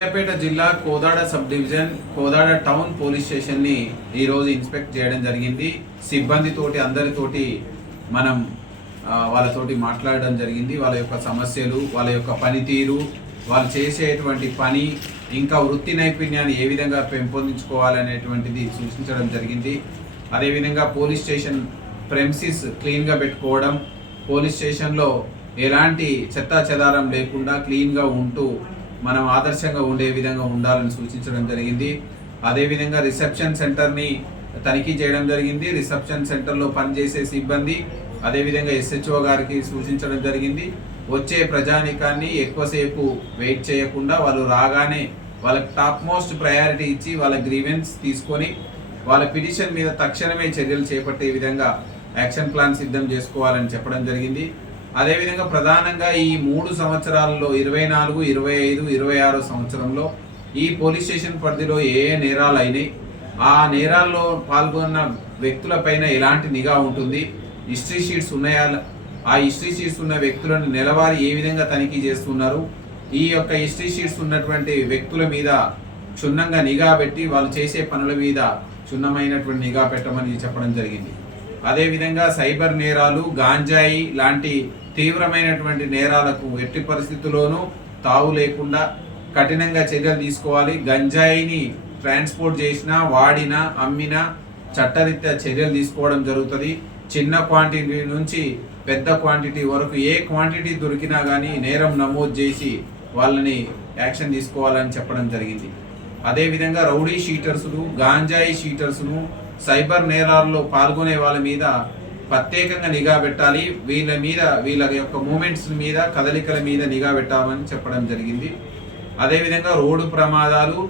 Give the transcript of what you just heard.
సూర్యాపేట జిల్లా Kodad sub division Kodad town police station ని ఈ రోజు ఇన్స్పెక్ట్ చేయడం జరిగింది. సిబ్బందితోటి అందరితోటి మనం వాళ్ళతోటి మాట్లాడడం జరిగింది. వాళ్ళ యొక్క సమస్యలు, వాళ్ళ యొక్క పనితీరు, వాళ్ళు చేసేటువంటి పని, ఇంకా వృత్తి నైపుణ్యాన్ని ఏ విధంగా పెంపొందించుకోవాలనేటువంటిది సూచించడం జరిగింది. అదేవిధంగా పోలీస్ స్టేషన్ ప్రెమిసిస్ క్లీన్గా పెట్టుకోవడం, పోలీస్ స్టేషన్లో ఎలాంటి చెత్తా చెదారం లేకుండా క్లీన్గా ఉంటూ మనం ఆదర్శంగా ఉండే విధంగా ఉండాలని సూచించడం జరిగింది. అదేవిధంగా రిసెప్షన్ సెంటర్ని తనిఖీ చేయడం జరిగింది. రిసెప్షన్ సెంటర్లో పనిచేసే సిబ్బంది, అదేవిధంగా SHO గారికి సూచించడం జరిగింది. వచ్చే ప్రజానికాన్ని ఎక్కువసేపు వెయిట్ చేయకుండా వాళ్ళు రాగానే వాళ్ళకి టాప్ మోస్ట్ ప్రయారిటీ ఇచ్చి వాళ్ళ గ్రీవెన్స్ తీసుకొని వాళ్ళ పిటిషన్ మీద తక్షణమే చర్యలు చేపట్టే విధంగా యాక్షన్ ప్లాన్ సిద్ధం చేసుకోవాలని చెప్పడం జరిగింది. అదేవిధంగా ప్రధానంగా ఈ 3 సంవత్సరాల్లో 24, 25, 26 సంవత్సరంలో ఈ పోలీస్ స్టేషన్ పరిధిలో ఏ నేరాలు అయినాయి, ఆ నేరాల్లో పాల్గొన్న వ్యక్తులపైన ఎలాంటి నిఘా ఉంటుంది, హిస్టరీ షీట్స్ ఉన్నాయా, ఆ హిస్టరీ షీట్స్ ఉన్న వ్యక్తులను నెలవారీ ఏ విధంగా తనిఖీ చేస్తున్నారు, ఈ యొక్క హిస్టరీ షీట్స్ ఉన్నటువంటి వ్యక్తుల మీద క్షుణ్ణంగా నిఘా పెట్టి వాళ్ళు చేసే పనుల మీద క్షుణ్ణమైనటువంటి నిఘా పెట్టమని చెప్పడం జరిగింది. అదేవిధంగా సైబర్ నేరాలు, గాంజాయి లాంటి తీవ్రమైనటువంటి నేరాలకు ఎట్టి పరిస్థితుల్లోనూ తావు లేకుండా కఠినంగా చర్యలు తీసుకోవాలి. గంజాయిని ట్రాన్స్పోర్ట్ చేసినా, వాడినా, అమ్మినా చట్టరీత్యా చర్యలు తీసుకోవడం జరుగుతుంది. చిన్న క్వాంటిటీ నుంచి పెద్ద క్వాంటిటీ వరకు ఏ క్వాంటిటీ దొరికినా కానీ నేరం నమోదు చేసి వాళ్ళని యాక్షన్ తీసుకోవాలని చెప్పడం జరిగింది. అదేవిధంగా రౌడీ షీటర్సులు, గాంజాయి షీటర్సును, సైబర్ నేరాల్లో పాల్గొనే వాళ్ళ మీద ప్రత్యేకంగా నిఘా పెట్టాలి. వీళ్ళ యొక్క మూమెంట్స్ మీద, కదలికల మీద నిఘా పెట్టామని చెప్పడం జరిగింది. అదేవిధంగా రోడ్డు ప్రమాదాలు,